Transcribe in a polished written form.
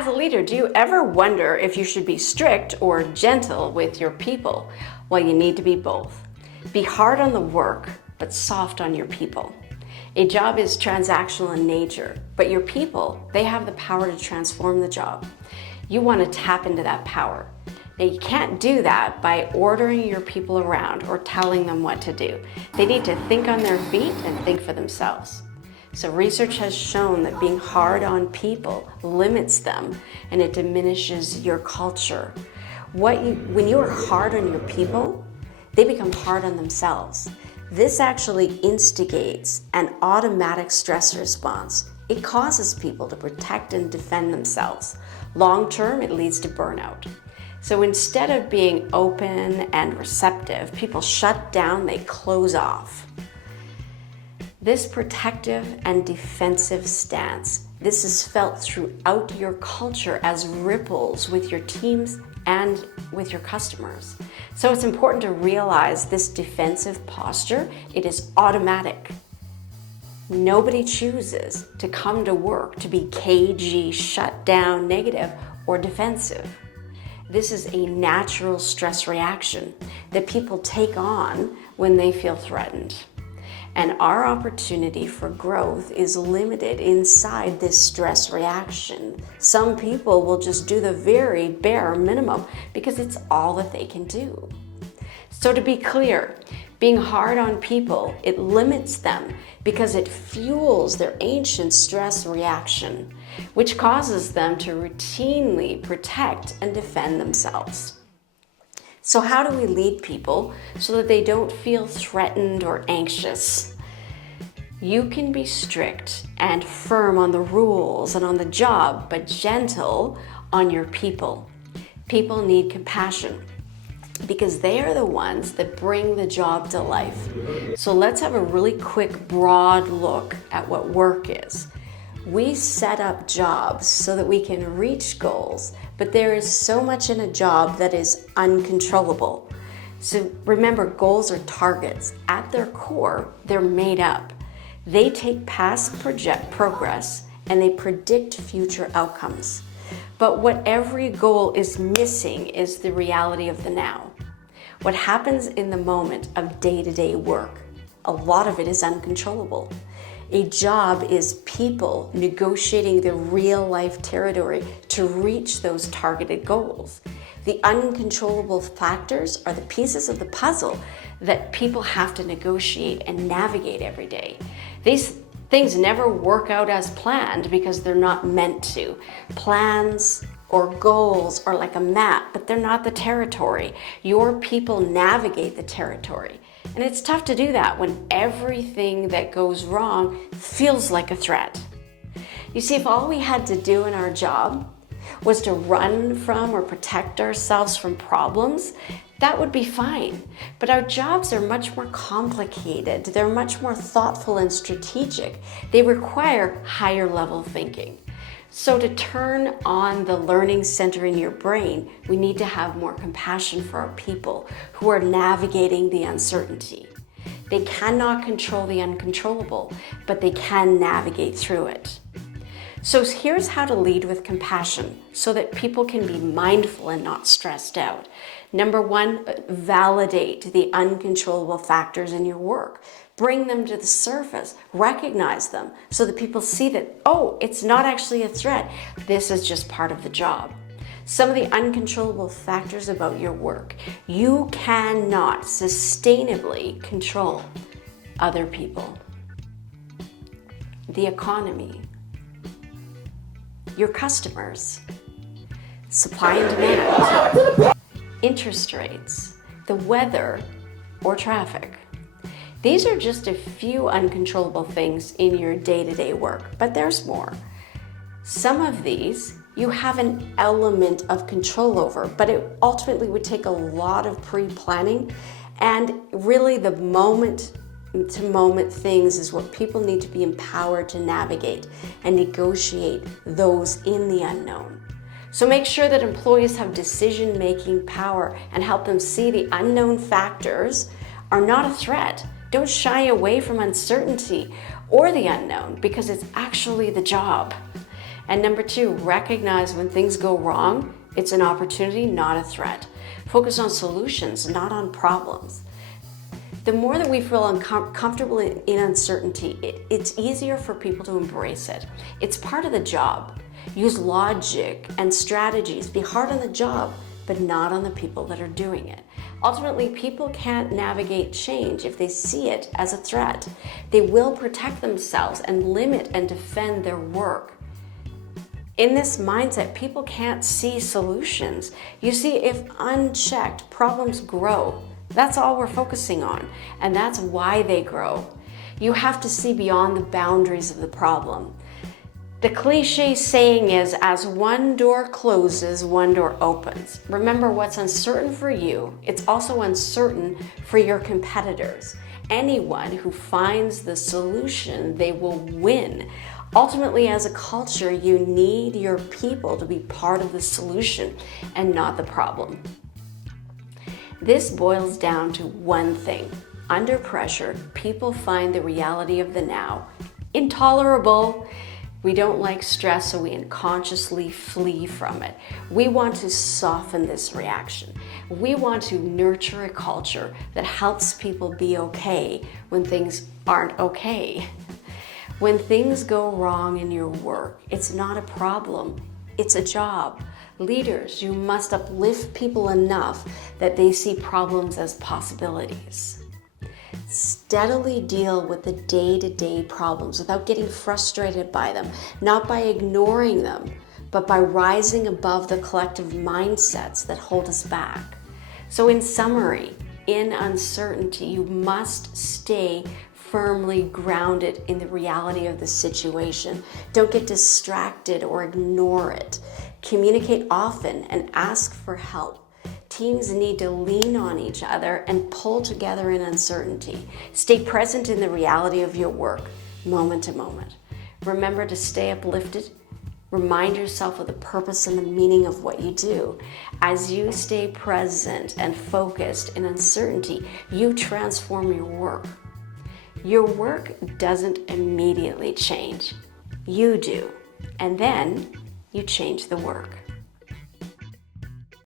As a leader, do you ever wonder if you should be strict or gentle with your people? Well, you need to be both. Be hard on the work, but soft on your people. A job is transactional in nature, but your people, they have the power to transform the job. You want to tap into that power. Now, you can't do that by ordering your people around or telling them what to do. They need to think on their feet and think for themselves. So research has shown that being hard on people limits them and it diminishes your culture. When you are hard on your people, they become hard on themselves. This actually instigates an automatic stress response. It causes people to protect and defend themselves. Long term, it leads to burnout. So instead of being open and receptive, people shut down, they close off. This protective and defensive stance, this is felt throughout your culture as ripples with your teams and with your customers. So it's important to realize this defensive posture, it is automatic. Nobody chooses to come to work to be cagey, shut down, negative, or defensive. This is a natural stress reaction that people take on when they feel threatened. And our opportunity for growth is limited inside this stress reaction. Some people will just do the very bare minimum because it's all that they can do. So to be clear, being hard on people, it limits them because it fuels their ancient stress reaction, which causes them to routinely protect and defend themselves. So how do we lead people so that they don't feel threatened or anxious? You can be strict and firm on the rules and on the job, but gentle on your people. People need compassion because they are the ones that bring the job to life. So let's have a really quick, broad look at what work is. We set up jobs so that we can reach goals, but there is so much in a job that is uncontrollable. So remember, goals are targets. At their core, they're made up. They take past progress and they predict future outcomes. But what every goal is missing is the reality of the now. What happens in the moment of day-to-day work, a lot of it is uncontrollable. A job is people negotiating the real life territory to reach those targeted goals. The uncontrollable factors are the pieces of the puzzle that people have to negotiate and navigate every day. These things never work out as planned because they're not meant to. Plans or goals are like a map, but they're not the territory. Your people navigate the territory. And it's tough to do that when everything that goes wrong feels like a threat. You see, if all we had to do in our job was to run from or protect ourselves from problems, that would be fine. But our jobs are much more complicated. They're much more thoughtful and strategic. They require higher level thinking. So to turn on the learning center in your brain, we need to have more compassion for our people who are navigating the uncertainty. They cannot control the uncontrollable, but they can navigate through it. So here's how to lead with compassion so that people can be mindful and not stressed out. Number one, validate the uncontrollable factors in your work. Bring them to the surface, recognize them so that people see that, oh, it's not actually a threat. This is just part of the job. Some of the uncontrollable factors about your work. You cannot sustainably control other people, the economy, your customers, supply and demand, interest rates, the weather, or traffic. These are just a few uncontrollable things in your day-to-day work, but there's more. Some of these you have an element of control over, but it ultimately would take a lot of pre-planning, and really the moment-to-moment things is what people need to be empowered to navigate and negotiate those in the unknown. So make sure that employees have decision-making power and help them see the unknown factors are not a threat. Don't shy away from uncertainty or the unknown because it's actually the job. And number 2, recognize when things go wrong, it's an opportunity, not a threat. Focus on solutions, not on problems. The more that we feel uncomfortable in uncertainty, it's easier for people to embrace it. It's part of the job. Use logic and strategies. Be hard on the job, but not on the people that are doing it. Ultimately, people can't navigate change if they see it as a threat. They will protect themselves and limit and defend their work. In this mindset, people can't see solutions. You see, if unchecked, problems grow. That's all we're focusing on, and that's why they grow. You have to see beyond the boundaries of the problem. The cliche saying is, as one door closes, one door opens. Remember, what's uncertain for you, it's also uncertain for your competitors. Anyone who finds the solution, they will win. Ultimately, as a culture, you need your people to be part of the solution and not the problem. This boils down to one thing. Under pressure, people find the reality of the now intolerable. We don't like stress, so we unconsciously flee from it. We want to soften this reaction. We want to nurture a culture that helps people be okay when things aren't okay. When things go wrong in your work, it's not a problem, it's a job. Leaders, you must uplift people enough that they see problems as possibilities. Steadily deal with the day-to-day problems without getting frustrated by them, not by ignoring them, but by rising above the collective mindsets that hold us back. So in summary, in uncertainty, you must stay firmly grounded in the reality of the situation. Don't get distracted or ignore it. Communicate often and ask for help. Teams need to lean on each other and pull together in uncertainty. Stay present in the reality of your work, moment to moment. Remember to stay uplifted. Remind yourself of the purpose and the meaning of what you do. As you stay present and focused in uncertainty, you transform your work. Your work doesn't immediately change. You do. And then you change the work.